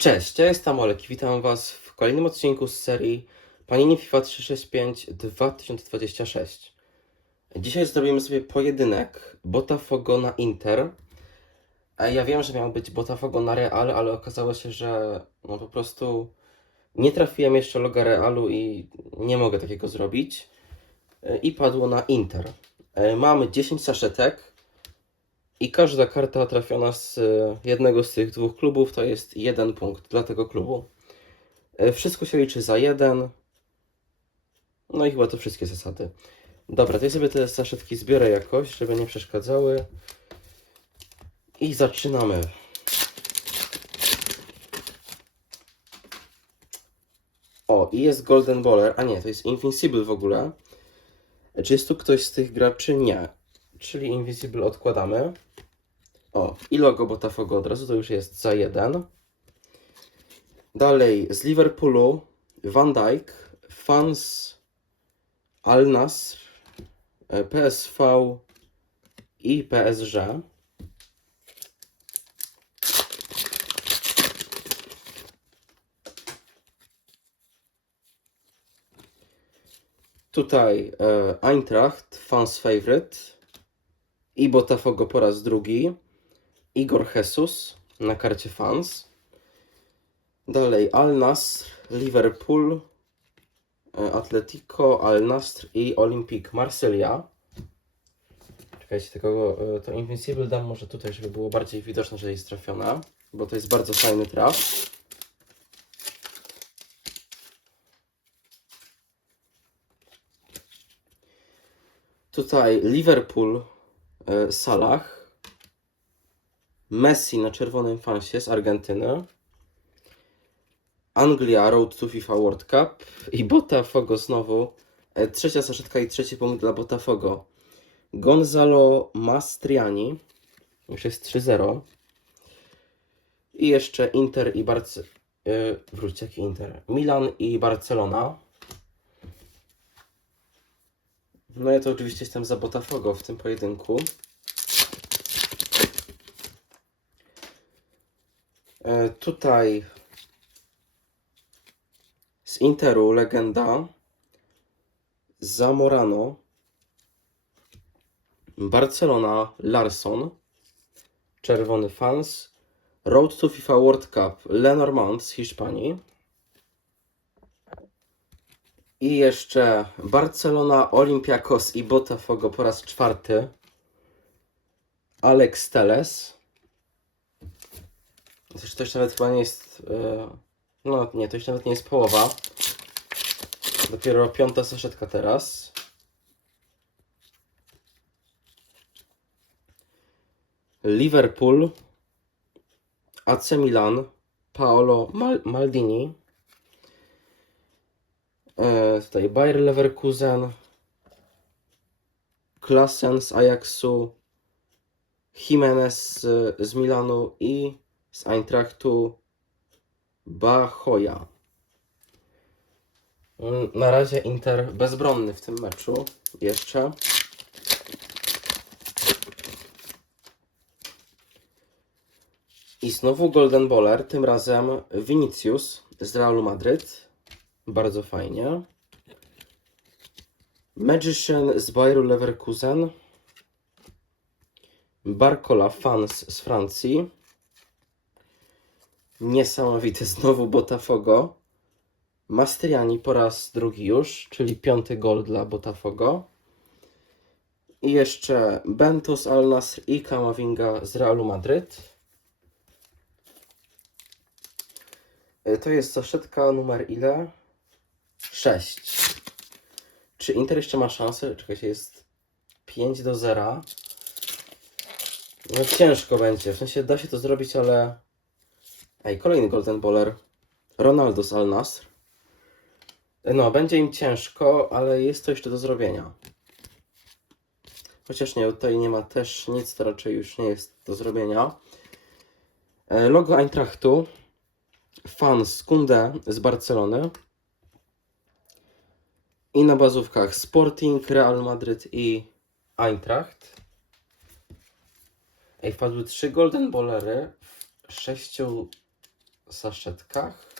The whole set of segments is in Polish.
Cześć, ja jestem Olek witam Was w kolejnym odcinku z serii Panini FIFA 365 2026. Dzisiaj zrobimy sobie pojedynek Botafogo na Inter. A Ja wiem, że miał być Botafogo na Real, ale okazało się, że no po prostu nie trafiłem jeszcze loga Realu i nie mogę takiego zrobić. I padło na Inter. Mamy 10 saszetek. I każda karta trafiona z e, jednego z tych dwóch klubów to jest jeden punkt dla tego klubu. E, Wszystko się liczy za jeden. No i chyba to wszystkie zasady. Dobra, to ja sobie te saszetki zbiorę jakoś, żeby nie przeszkadzały. I zaczynamy. O, i jest Golden Baller. A nie, to jest Invincible w ogóle. Czy jest tu ktoś z tych graczy? Nie. Czyli Invisible odkładamy. O, i logo Botafogo od razu to już jest za jeden. Dalej z Liverpoolu Van Dijk, Fans Al Nasr, e, PSV i PSG. Tutaj e, Eintracht, Fans Favorite i Botafogo po raz drugi. Igor Jesus na karcie fans. Dalej Al Nasr, Liverpool, e, Atletico, Al Nasr i Olympique Marsylia. Czekajcie, tego, e, to Invincible dam może tutaj, żeby było bardziej widoczne, że jest trafiona, bo to jest bardzo fajny traf. Tutaj Liverpool, Salah. Messi na czerwonym fansie z Argentyny. Anglia Road to FIFA World Cup i Botafogo znowu. E, Trzecia saszetka i trzeci punkt dla Botafogo. Gonzalo Mastriani. Już jest 3-0. I jeszcze Inter i Barce... Yy, wróćcie, jaki Inter? Milan i Barcelona. No ja to oczywiście jestem za Botafogo w tym pojedynku. E, tutaj z Interu legenda Zamorano. Barcelona Larson. Czerwony Fans. Road to FIFA World Cup Lenormand z Hiszpanii i jeszcze Barcelona, Olympiakos i Botafogo po raz czwarty Alex Teles Zresztą to jeszcze nawet chyba nie jest. e, No nie, to jeszcze nawet nie jest połowa. Dopiero piąta saszetka teraz. Liverpool, AC Milan, Paolo Mal Maldini. E, tutaj Bayer Leverkusen, Klassen z Ajaxu, Jimenez z, Milanu i z Eintrachtu Bachoja. Mm, Na razie Inter bezbronny w tym meczu. Jeszcze. I znowu Golden Baller, tym razem Vinicius z Realu Madryt. Bardzo fajnie. Magician z Bayeru Leverkusen. Barcola Fans z Francji. Niesamowite znowu Botafogo. Mastriani po raz drugi już, czyli piąty gol dla Botafogo. I jeszcze Bentos Al Nasr i Kamavinga z Realu Madryt. E, To jest saszetka numer ile? 6. Czy Inter jeszcze ma szansę? Czekajcie, jest 5 do 0. No ciężko będzie, w sensie da się to zrobić, ale... Ej, kolejny Golden Baller. Ronaldo z Al Nasr. No, będzie im ciężko, ale jest to jeszcze do zrobienia. Chociaż nie, tutaj nie ma też nic, to raczej już nie jest do zrobienia. E, Logo Eintrachtu. Fans Kunde z Barcelony. I na bazówkach Sporting, Real Madryt i Eintracht. Ej, wpadły trzy Golden Ballery w sześciu saszetkach.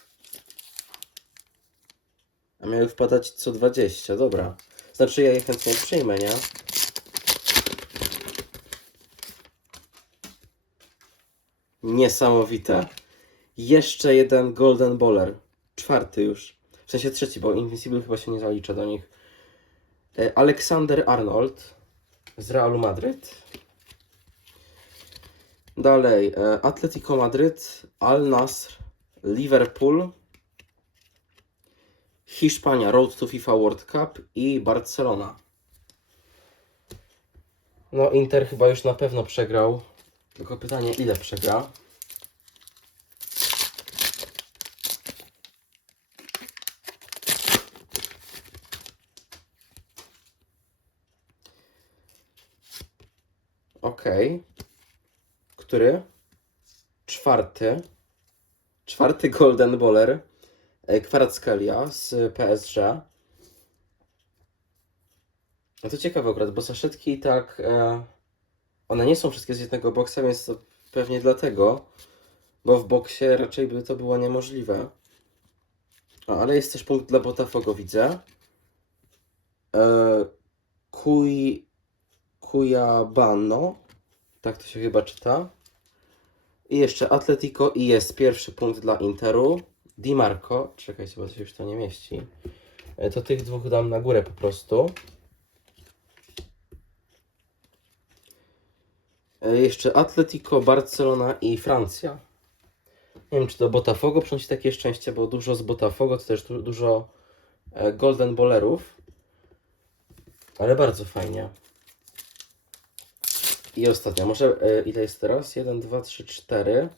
A miały wpadać co 20, dobra. Znaczy ja je chętnie przyjmę, nie? Niesamowite. Jeszcze jeden Golden Bowler. Czwarty już. W sensie trzeci, bo Invincible chyba się nie zalicza do nich. E, Aleksander Arnold z Realu Madryt. Dalej e, Atletico Madryt, Al Nasr, Liverpool, Hiszpania Road to FIFA World Cup i Barcelona. No Inter chyba już na pewno przegrał. Tylko pytanie ile przegra? Okej. Który? Czwarty. Czwarty Golden Bowler. e, Kvaratskhelia z PSG. No to ciekawe akurat, bo saszetki tak... E, one nie są wszystkie z jednego boksa, więc to pewnie dlatego. Bo w boksie raczej by to było niemożliwe. Ale jest też punkt dla Botafogo, widzę. E, Kuj... Kujabano. Tak to się chyba czyta. I jeszcze Atletico i jest pierwszy punkt dla Interu. Di Marco, czekajcie, bo się już to nie mieści. E, To tych dwóch dam na górę po prostu. E, Jeszcze Atletico, Barcelona i Francja. Nie wiem, czy to Botafogo przynosi takie szczęście, bo dużo z Botafogo, to też du- dużo e, Golden Bowlerów. Ale bardzo fajnie. I ostatnia, może e, ile jest teraz? 1, 2, 3, 4.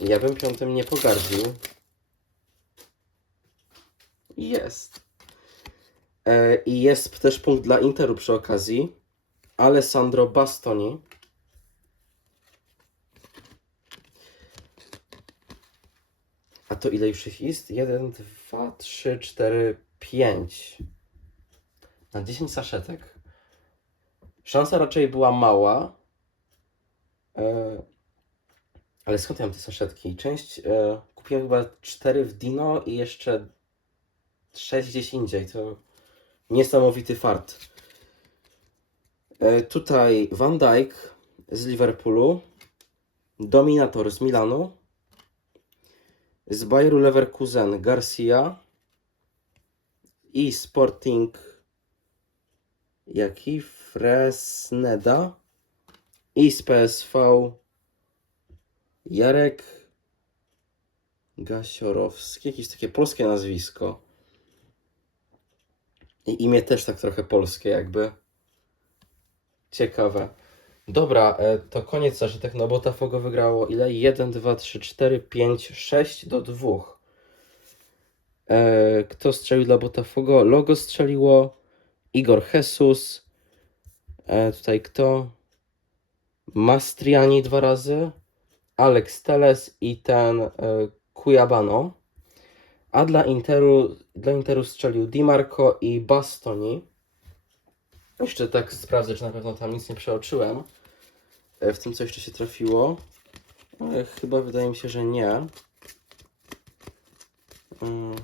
Ja bym piątym nie pogardził. Jest. E, I jest też punkt dla Interu przy okazji. Alessandro Bastoni. A to ile już ich jest? 1, 2, 3, 4, 5. Na 10 saszetek. Szansa raczej była mała. E, ale skąd ja mam te saszetki? Część e, kupiłem chyba 4 w Dino i jeszcze 6 gdzieś indziej. To niesamowity fart. E, tutaj Van Dijk z Liverpoolu, Dominator z Milanu, z Bayeru Leverkusen Garcia i Sporting jaki? Fresneda i z PSV Jarek Gasiorowski, jakieś takie polskie nazwisko. I imię też tak trochę polskie jakby. Ciekawe. Dobra, e, to koniec zaszytek, no Botafogo wygrało ile? 1, 2, 3, 4, 5, 6 do 2. E, kto strzelił dla Botafogo? Logo strzeliło. Igor Jesus. E, tutaj kto? Mastriani dwa razy. Alex Teles i ten e, Cuyabano. A dla Interu, dla Interu strzelił Di Marco i Bastoni. Jeszcze tak sprawdzę, czy na pewno tam nic nie przeoczyłem. E, W tym co jeszcze się trafiło. Ale chyba wydaje mi się, że nie. Mm.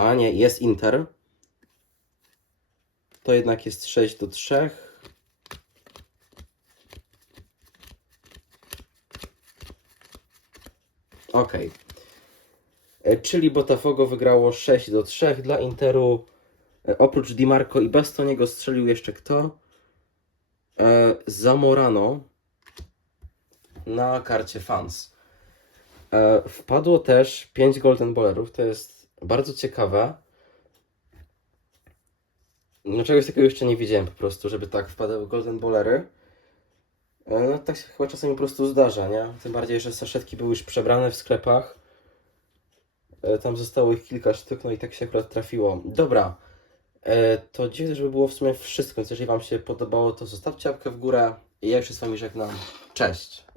A nie, jest Inter. To jednak jest 6 do 3. Ok. E, Czyli Botafogo wygrało 6 do 3 dla Interu. E, Oprócz Di Marco i Bastoniego strzelił jeszcze kto? E, Zamorano na karcie fans. Wpadło też 5 Golden Bowlerów. To jest bardzo ciekawe. No czegoś takiego jeszcze nie widziałem po prostu, żeby tak wpadały Golden Bowlery. E, No tak się chyba czasami po prostu zdarza, nie? Tym bardziej, że saszetki były już przebrane w sklepach. E, Tam zostało ich kilka sztuk, no i tak się akurat trafiło. Dobra, e, to dziwne, żeby było w sumie wszystko, więc jeżeli Wam się podobało, to zostawcie łapkę w górę i ja się z Wami żegnam. Cześć!